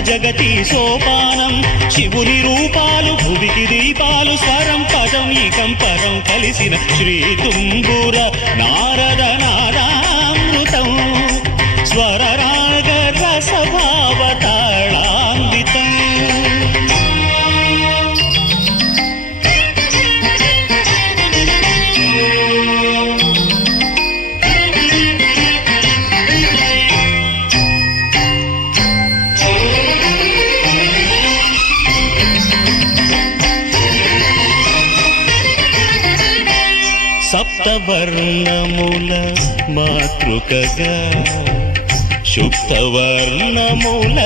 జగతి సోపానం శివుని రూపాలు భువికి దీపాలు స్వరం పదం ఇకం పరం కలిసిన శ్రీ తుంబుర నారద నాదామృతం స్వర రాగ రసభావ తాళాన్వితం సప్తవర్ణముల మాతృకగా శుక్తవర్ణముల